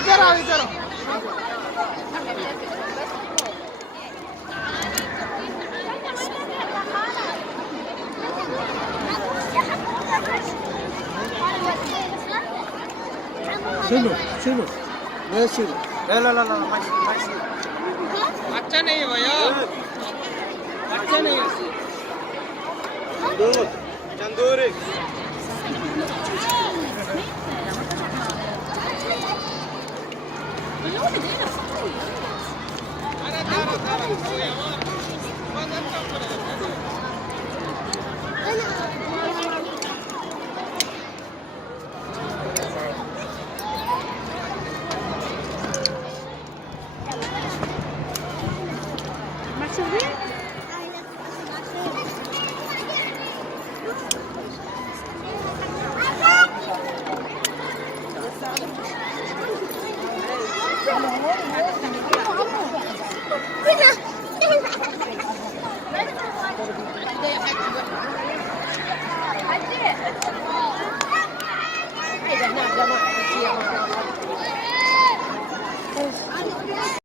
इधर आओ इधर आओ। सुनो सुनो मैं सुनो ला ला ला अच्छा नहीं है भैया अच्छा नहीं है तंदूर तंदूरी अरे तारा तारा